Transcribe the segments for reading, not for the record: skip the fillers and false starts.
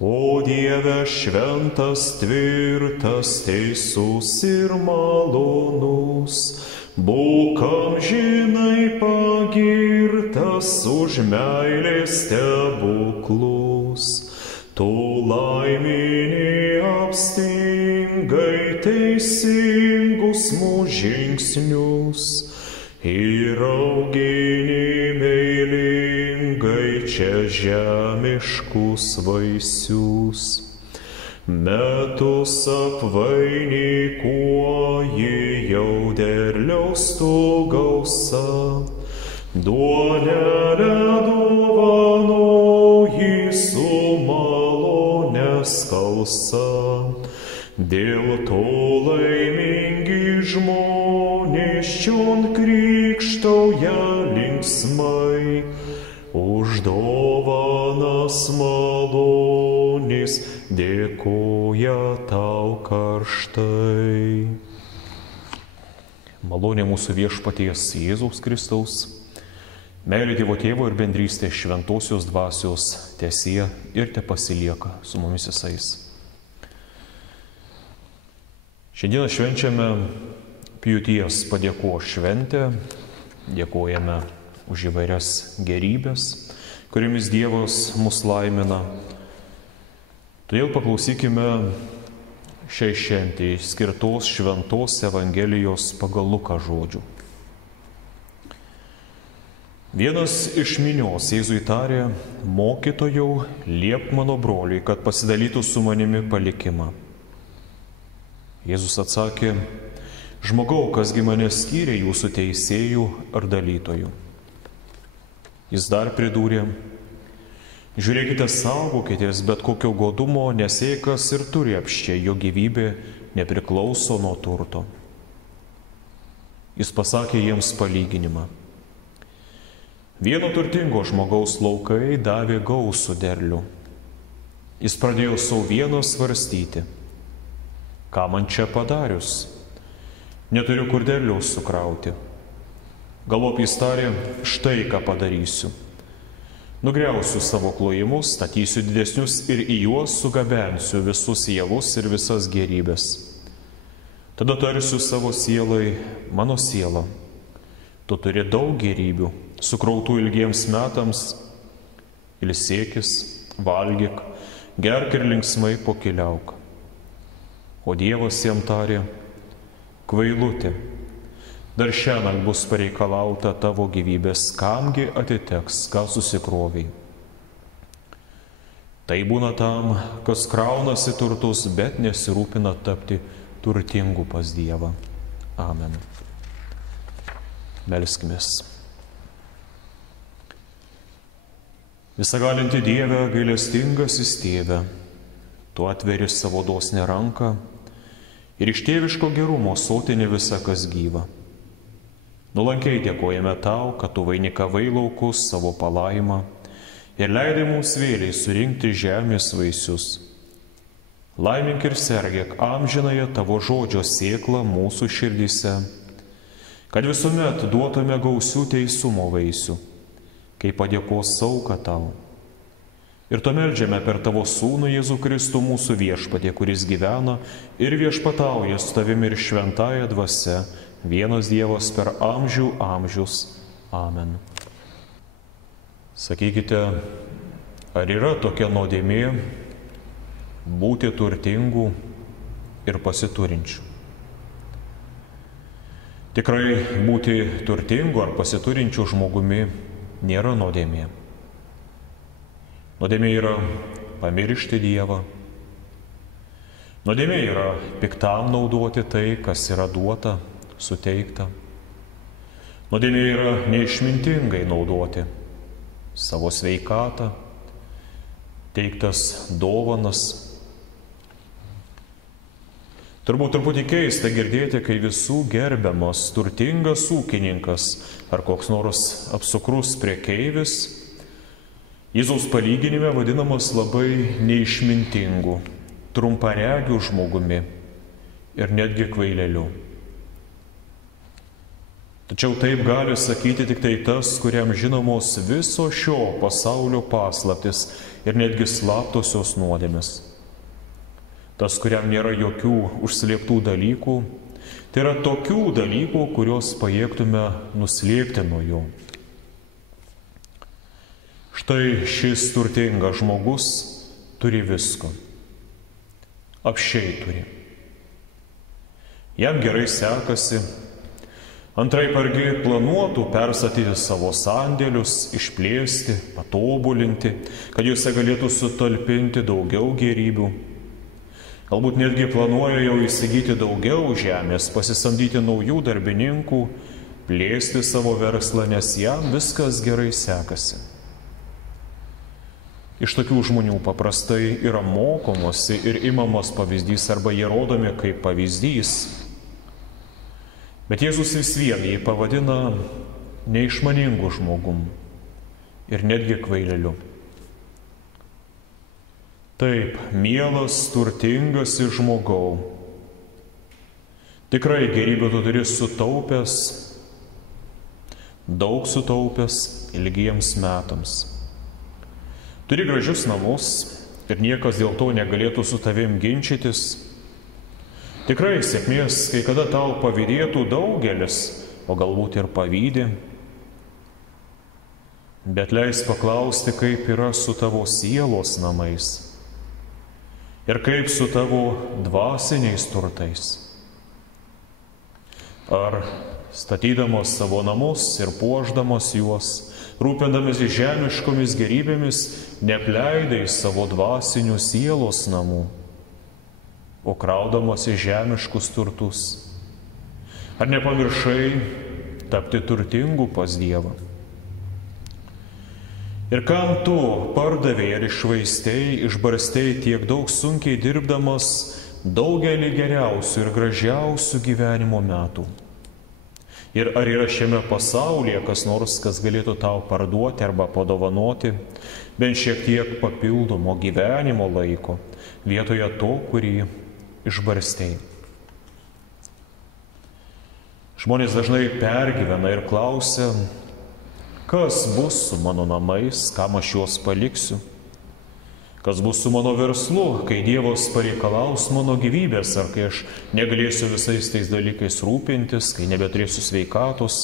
O Dieve šventas, tvirtas, teisus ir malonus, būk amžinai pagirtas už meilės stebuklus. Tu laimini apstingai teisingus mūsų žingsnius ir augini meilingai čia žemiškus vaisius. Metus apvainikuoji jau derliaus tu gausa, duonelę dovanoji su malone skalsa. Dėl to laimingi žmonės čion krikštauja linksmai, už dovanas malonės dėkoja tau karštai. Malonė mūsų viešpaties Jėzaus Kristaus, meilė Dievo Tėvo ir bendrystė šventosios dvasios teesie ir tepasilieka su mumis visais. Šiandieną švenčiame Pjūties padėkos šventę, dėkojame už įvairias gerybės, kuriamis Dievas mus laimina. Todėl paklausykime šiai šventei skirtos šventos Evangelijos pagal Luką žodžių. Vienas iš minios Jėzui tarė: mokytojau, liepk mano broliui, kad pasidalytų su manimi palikimą. Jėzus atsakė: žmogau, kasgi mane skyrė jūsų teisėjų ar dalytojų? Jis dar pridūrė: žiūrėkite, saugokitės bet kokio godumo, nes jei kas ir turi apsčiai, jo gyvybė nepriklauso nuo turto. Jis pasakė jiems palyginimą. Vieno turtingo žmogaus laukai davė gausų derlių. Jis pradėjo sau vienas svarstyti: ką man čia padarius? Neturiu kur derliaus sukrauti. Galop jis tarė: štai ką padarysiu. Nugriausiu savo klojimus, statysiu didesnius ir į juos sugabensiu visus javus ir visas gėrybės. Tada tarsiu savo sielai: mano siela, tu turi daug gėrybių, sukrautų ilgiems metams, ilsėkis, valgyk, gerk ir linksmai pokyliauk. O Dievas jam tarė: kvailutė, dar šiandien bus pareikalauta tavo gyvybės, kamgi atiteks, ką susikroviai. Tai būna tam, kas kraunasi turtus, bet nesirūpina tapti turtingu pas Dievą. Amen. Melskimės. Visagalinti Dieve, gailestingasis Tėve, tu atveri savo dosnią ranką ir iš tėviško gerumo sotini visa, kas gyva. Nuolankiai dėkojame tau, kad tu vainikavai laukus savo palaimą ir leidai mums vėliai surinkti žemės vaisius. Laimink ir sergėk amžinąją tavo žodžio sėklą mūsų širdyse, kad visuomet duotume gausių teisumo vaisių, kaip padėkos auką tau. Ir to meldžiame per tavo Sūnų Jėzų Kristų, mūsų viešpatį, kuris gyvena ir viešpatauja su tavimi ir šventąja dvasia, vienas Dievas per amžių amžius. Amen. Sakykite, ar yra tokia nuodėmė būti turtingų ir pasiturinčių? Tikrai būti turtingu ar pasiturinčiu žmogumi nėra nuodėmė. Nuodėmė yra pamiršti Dievą. Nuodėmė yra piktam naudoti tai, kas yra duota, suteikta. Nuodėmė yra neišmintingai naudoti savo sveikatą, teiktas dovanas. Turbūt truputį keista girdėti, kai visų gerbiamas turtingas ūkininkas ar koks nors apsukrus prekeivis Jėzaus palyginime vadinamas labai neišmintingu, trumparegiu žmogumi ir netgi kvaileliu. Tačiau taip gali sakyti tik tai tas, kuriam žinomos viso šio pasaulio paslaptis ir netgi slaptosios nuodėmės. Tas, kuriam nėra jokių užslėptų dalykų, tai yra tokių dalykų, kuriuos pajėgtume nuslėpti nuo jo. Štai šis turtingas žmogus turi visko. Apsčiai turi. Jam gerai sekasi. Antraip argi planuotų perstatyti savo sandėlius, išplėsti, patobulinti, kad juose galėtų sutalpinti daugiau gėrybių. Galbūt netgi planuoja jau įsigyti daugiau žemės, pasisamdyti naujų darbininkų, plėsti savo verslą, nes jam viskas gerai sekasi. Iš tokių žmonių paprastai yra mokomosi ir imamas pavyzdys arba jie rodomi kaip pavyzdys. Bet Jėzus vis vien jį pavadina neišmaningu žmogum ir netgi kvaileliu. Taip, mielas, turtingas ir žmogau, tikrai gėrybių tu turi sutaupęs, daug sutaupęs ilgiems metams. Turi gražius namus ir niekas dėl to negalėtų su tavim ginčytis. Tikrai sėkmės, kai kada tau pavydėtų daugelis, o galbūt ir pavydi. Bet leis paklausti, kaip yra su tavo sielos namais ir kaip su tavo dvasiniais turtais. Ar statydamas savo namus ir puošdamas juos, rūpindamasi žemiškomis gerybėmis, neapleidai savo dvasinių sielos namų, o kraudamasi žemiškus turtus? Ar nepamiršai tapti turtingu pas Dievą? Ir kam tu pardavėjai ir iššvaistei, išbarstei tiek daug sunkiai dirbdamas daugelį geriausių ir gražiausių gyvenimo metų? Ir ar yra šiame pasaulyje kas nors, kas galėtų tau parduoti arba padovanoti bent šiek tiek papildomo gyvenimo laiko vietoje to, kurį išbarstei? Žmonės dažnai pergyvena ir klausia, kas bus su mano namais, kam aš juos paliksiu, kas bus su mano verslu, kai Dievas pareikalaus mano gyvybės, ar kai aš negalėsiu visais tais dalykais rūpintis, kai nebeturėsiu sveikatos.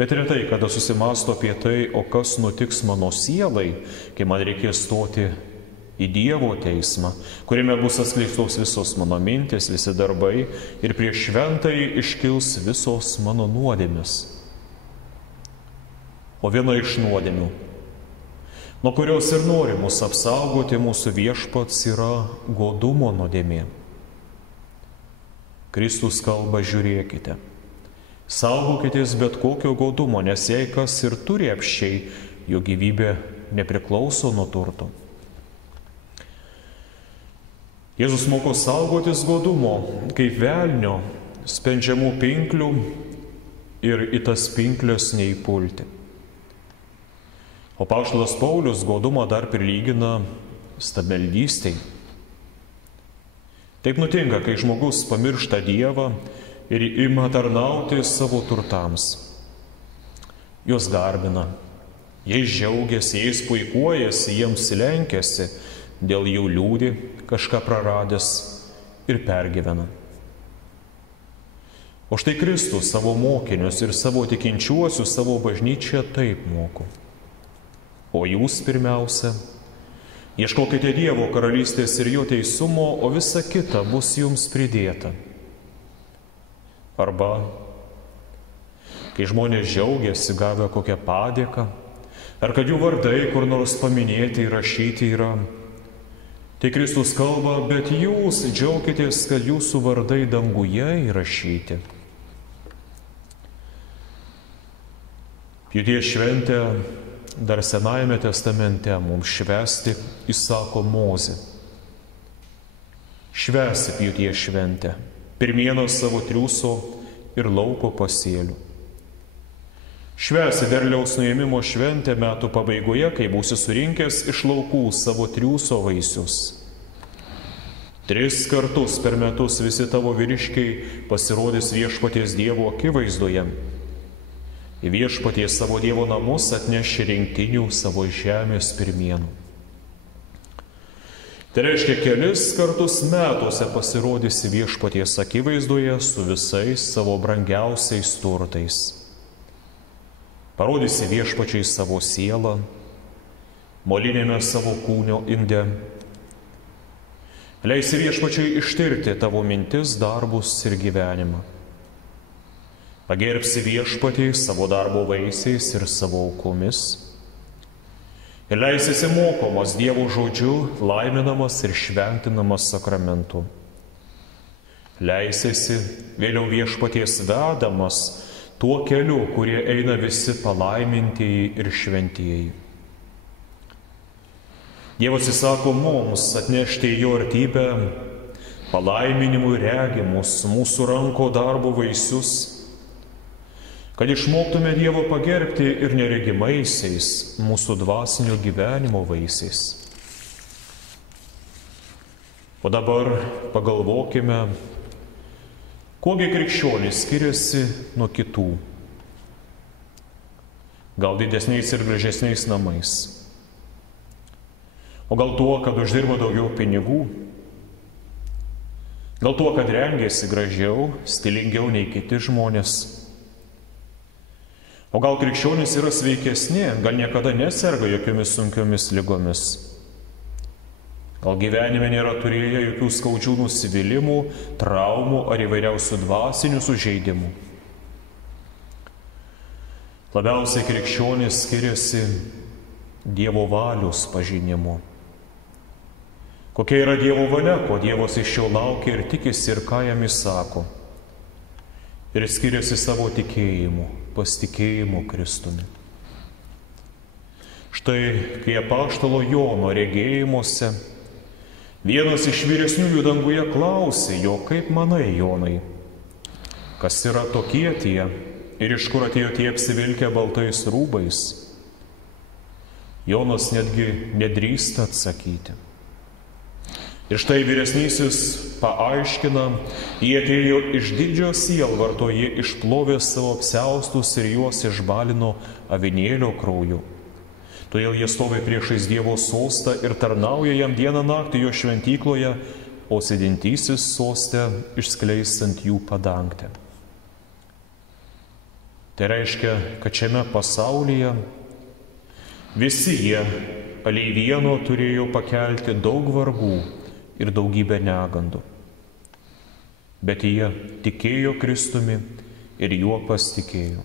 Bet retai, kada susimąsto apie tai, o kas nutiks mano sielai, kai man reikės stoti į Dievo teismą, kuriame bus atskleistos visos mano mintis, visi darbai ir prieš šventąjį iškils visos mano nuodėmės. O viena iš nuodėmių, nuo kurios ir nori mus apsaugoti mūsų Viešpats, yra godumo nuodėmė. Kristus kalba, žiūrėkite, saugokitės bet kokio godumo, nes jei kas ir turi apsčiai, jo gyvybė nepriklauso nuo turto. Jėzus moko saugotis godumo, kaip velnio, spendžiamų pinklių ir į tas pinklės neįpulti. O apaštalas Paulius godumą dar prilygina stabmeldystei. Taip nutinka, kai žmogus pamiršta Dievą ir ima tarnauti savo turtams. Juos garbina, jais džiaugiasi, jais puikuojasi, jiems lenkiasi, dėl jų liūdi, kažką praradęs ir pergyvena. O štai Kristus savo mokinius ir savo tikinčiuosius, savo bažnyčią taip moko. O jūs pirmiausia, ieškokite Dievo karalystės ir jo teisumo, o visa kita bus jums pridėta. Arba, kai žmonės džiaugiasi gavę kokią padėką, ar kad jų vardai kur nors paminėti ir rašyti yra, tai Kristus kalba, bet jūs džiaukitės, kad jūsų vardai danguje įrašyti. Pjūties šventę dar Senajame testamente mums švęsti įsako Mozė. Švęsi pjūties šventę, pirmieną savo triūso ir lauko pasėlių. Švęsi derliaus nuėmimo šventę metų pabaigoje, kai būsi surinkęs iš laukų savo triūso vaisius. 3 kartus per metus visi tavo vyriškiai pasirodys viešpaties Dievo akivaizdoje. Į viešpaties savo Dievo namus atneši rinktinių savo žemės pirmienų. Tai reiškia, kelis kartus metuose pasirodysi viešpaties akivaizdoje su visais savo brangiausiais turtais. Parodysi viešpačiai savo sielą, molinėme savo kūnio inde. Leisi viešpačiai ištirti tavo mintis, darbus ir gyvenimą. Pagerbsi viešpatį savo darbo vaisiais ir savo aukomis. Ir leisisi mokomas Dievo žodžiu, laiminamas ir šventinamas sakramentu. Leisisi vėliau viešpaties vedamas tuo keliu, kurie eina visi palaimintieji ir šventieji. Dievas įsako mums atnešti į jo artybę palaiminimų regimus mūsų ranko darbo vaisius, kad išmoktume Dievo pagerbti ir neregimaisiais mūsų dvasinio gyvenimo vaisiais. O dabar pagalvokime, kuogi krikščionys skiriasi nuo kitų. Gal didesniais ir gražesniais namais. O gal tuo, kad uždirba daugiau pinigų? Gal tuo, kad rengėsi gražiau, stilingiau nei kiti žmonės? O gal krikščionys yra sveikesni, gal niekada neserga jokiomis sunkiomis ligomis? Gal gyvenime nėra turėję jokių skaudžių nusivylimų, traumų ar įvairiausių dvasinių sužeidimų? Labiausiai krikščionys skiriasi Dievo valios pažinimu. Kokia yra Dievo valia, ko Dievas iš jo laukia ir tikisi ir ką jam įsako. Ir skiriasi savo tikėjimu, pasitikėjimu Kristumi. Štai, kai apaštalo Jono regėjimuose vienas iš vyresniųjų danguje klausė jo, kaip manai, Jonai, kas yra tokie tie ir iš kur atėjo tie apsivilkę baltais rūbais? Jonas netgi nedrįsta atsakyti. Ir štai vyresnysis paaiškina, jie atėjo iš didžio sielvarto, jie išplovė savo apsiaustus ir juos išbalino avinėlio krauju. Todėl jie stovi priešais Dievo sostą ir tarnauja jam dieną naktį jo šventykloje, o sėdintysis soste išskleisant jų padangtę. Tai reiškia, kad šiame pasaulyje visi jie alei vieno turėjo pakelti daug vargų ir daugybę negandų. Bet jie tikėjo Kristumi ir juo pasitikėjo.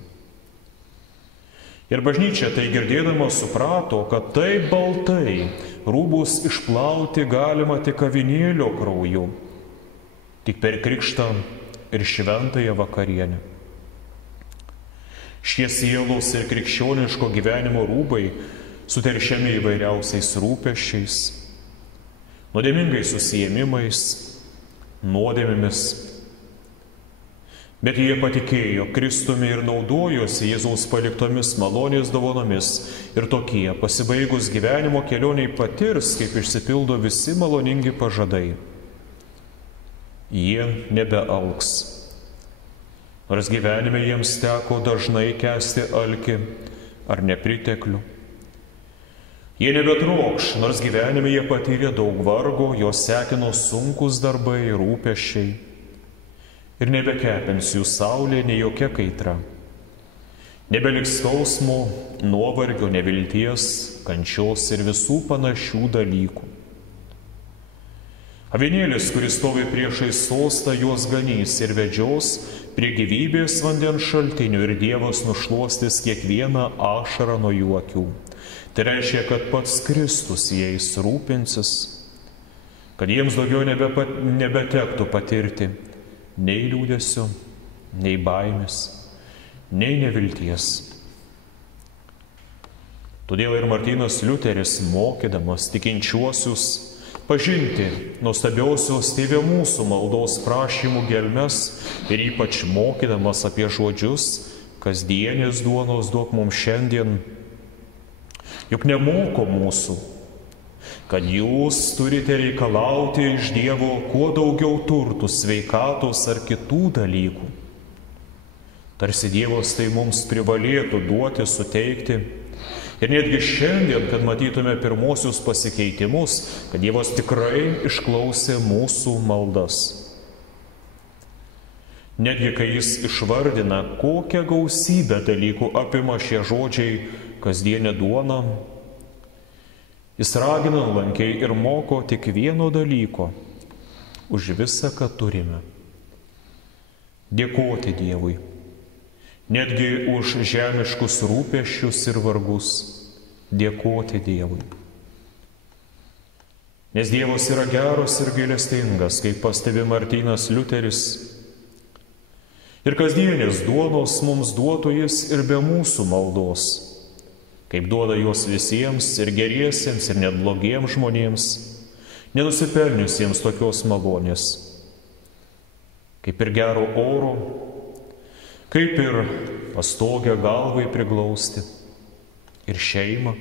Ir bažnyčia tai girdėdama suprato, kad taip baltai rūbus išplauti galima tik avinėlio krauju, tik per krikštą ir šventąją vakarienę. Šie sielos ir krikščioniško gyvenimo rūbai suteršiami įvairiausiais rūpesčiais, nuodėmingais susijėmimais, nuodėmėmis. Bet jie patikėjo Kristumi ir naudojosi Jėzaus paliktomis malonės dovanomis ir tokie, pasibaigus gyvenimo kelioniai, patirs, kaip išsipildo visi maloningi pažadai. Jie nebealks. Nors gyvenime jiems teko dažnai kęsti alkį ar nepriteklių. Jie nebetrokš, nors gyvenime jie patyrė daug vargo, jos sekino sunkus darbai ir rūpesčiai. Ir nebekepins jų saulė, nei jokia kaitra. Nebeliks skausmo, nuovargio, nevilties, kančios ir visų panašių dalykų. Avinėlis, kuris stovi priešais sostą, juos ganys ir vedžios prie gyvybės vandens šaltinių ir Dievas nušluostys kiekvieną ašarą nuo jų akių. Tai reiškia, kad pats Kristus jais rūpinsis, kad jiems daugiau nebetektų patirti nei liūdesio, nei baimės, nei nevilties. Todėl ir Martynas Liuteris, mokydamas tikinčiuosius pažinti nuostabiosios Tėve mūsų maldos prašymų gelmes ir ypač mokydamas apie žodžius, kasdienės duonos duok mums šiandien, juk nemoko mūsų, kad jūs turite reikalauti iš Dievo kuo daugiau turtų, sveikatos ar kitų dalykų. Tarsi Dievas tai mums privalėtų duoti, suteikti. Ir netgi šiandien, kad matytume pirmosius pasikeitimus, kad Dievas tikrai išklausė mūsų maldas. Netgi kai jis išvardina, kokią gausybę dalykų apima šie žodžiai kasdienė duona, jis ragina lankiai ir moko tik vieno dalyko - už visą, ką turime. Dėkoti Dievui, netgi už žemiškus rūpesčius ir vargus. Dėkoti Dievui. Nes Dievas yra geras ir gailestingas, kaip pastebi Martynas Liuteris. Ir kasdienės duonos mums duotų jis ir be mūsų maldos, kaip duoda juos visiems ir geriesiems ir net blogiems žmonėms, nenusipelniusiems tokios malonės, kaip ir gero oro, kaip ir pastogę galvai priglausti ir šeimą.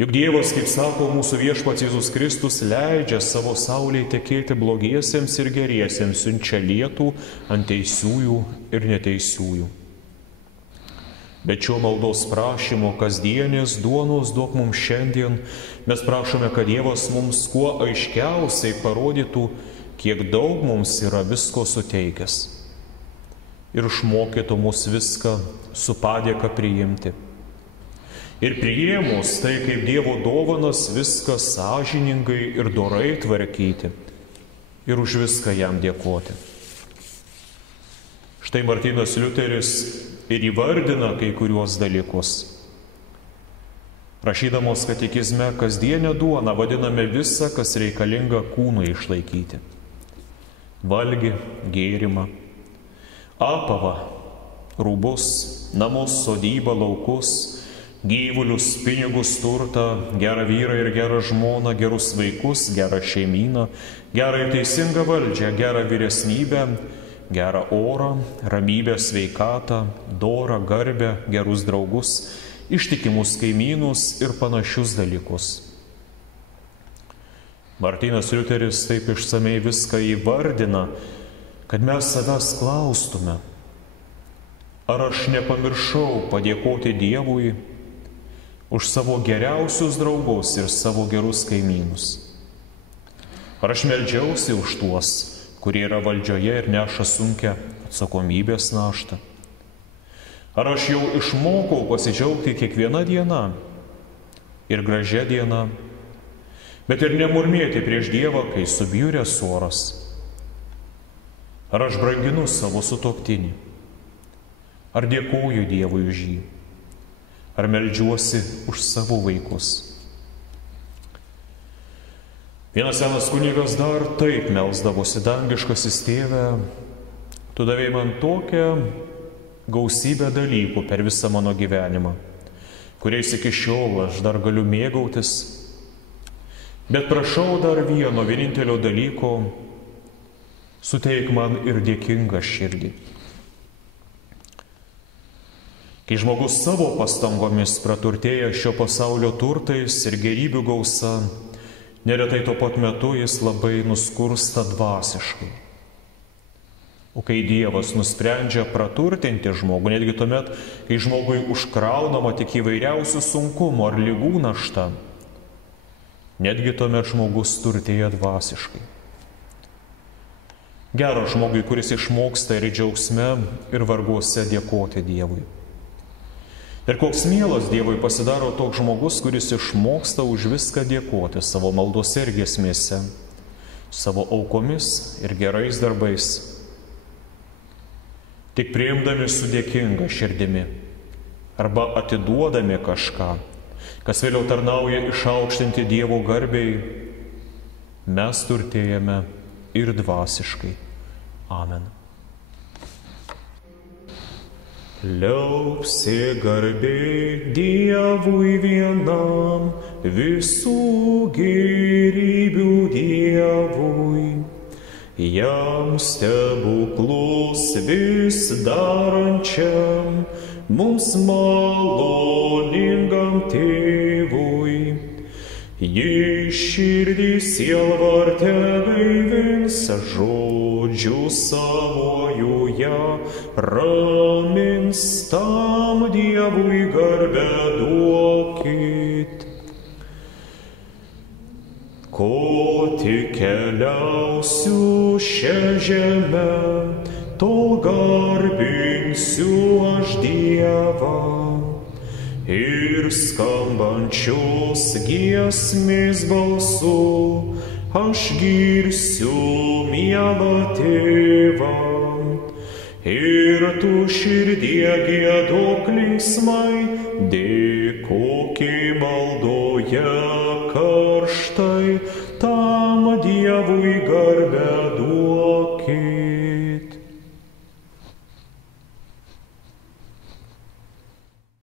Juk Dievas, kaip sako mūsų viešpats Jėzus Kristus, leidžia savo saulei tekėti blogiesiems ir geriesiems, siunčia lietų ant teisiųjų ir neteisiųjų. Bet šio maldos prašymo kasdienės duonos duok mums šiandien, mes prašome, kad Dievas mums kuo aiškiausiai parodytų, kiek daug mums yra visko suteikęs. Ir išmokytų mus viską su padėka priimti. Ir priėmus tai kaip Dievo dovanas viską sąžiningai ir dorai tvarkyti. Ir už viską jam dėkoti. Štai Martynas Liuteris ir įvardina kai kuriuos dalykus. Rašydamos katekizme, kasdienę duoną vadiname visą, kas reikalinga kūnui išlaikyti. Valgį, gėrimą, apavą, rūbus, namus, sodybą, laukus, gyvulius, pinigus, turtą, gerą vyrą ir gerą žmoną, gerus vaikus, gerą šeimyną, gerą ir teisingą valdžią, gerą vyresnybę, gerą orą, ramybę, sveikatą, dorą, garbę, gerus draugus, ištikimus kaimynus ir panašius dalykus. Martynas Liuteris taip išsamei viską įvardina, kad mes savęs klaustume, ar aš nepamiršau padėkoti Dievui už savo geriausius draugus ir savo gerus kaimynus. Ar aš meldžiausi už tuos, kurie yra valdžioje ir neša sunkią atsakomybės naštą? Ar aš jau išmokau pasidžiaugti kiekvieną dieną ir gražią dieną, bet ir nemurmėti prieš Dievą, kai subjuręs oras? Ar aš branginu savo sutuoktinį? Ar dėkoju Dievui už jį? Ar meldžiuosi už savo vaikus? Vienas senas kunigas dar taip melsdavosi: dangiškasis Tėve, tu davei man tokią gausybę dalykų per visą mano gyvenimą, kuriais iki šiol aš dar galiu mėgautis, bet prašau dar vieno vienintelio dalyko, suteik man ir dėkingą širdį. Kai žmogus savo pastangomis praturtėja šio pasaulio turtais ir gerybių gausa, neretai tuo pat metu jis labai nuskursta dvasiškai. O kai Dievas nusprendžia praturtinti žmogų, netgi tuomet, kai žmogui užkraunama tik įvairiausių sunkumų ar ligų našta, netgi tuomet žmogus turtėja dvasiškai. Gero žmogui, kuris išmoksta ir džiaugsme, ir varguose dėkoti Dievui. Ir koks mielas Dievui pasidaro toks žmogus, kuris išmoksta už viską dėkoti savo maldose ir giesmėse, savo aukomis ir gerais darbais. Tik priimdami su dėkinga širdimi arba atiduodami kažką, kas vėliau tarnauja išaukštinti Dievo garbei, mes turtėjame ir dvasiškai. Amen. Liaupsi garbė Dievui vienam, visų gėrybių Dievui, jam stebuklus vis darančiam, mums maloningam Tėvui. Jei širdį sielvarte gaivins, žodžiu savojų ją ramins, tam Dievui garbę duokit. Ko tik keliausiu šią žemę, tol garbinsiu aš Dievą. Ir skambančios giesmės balsu aš girsiu mielą tėvą. Ir tu širdie giedok linksmai, dėkoki maldoje karštai, tam Dievui garbę duok.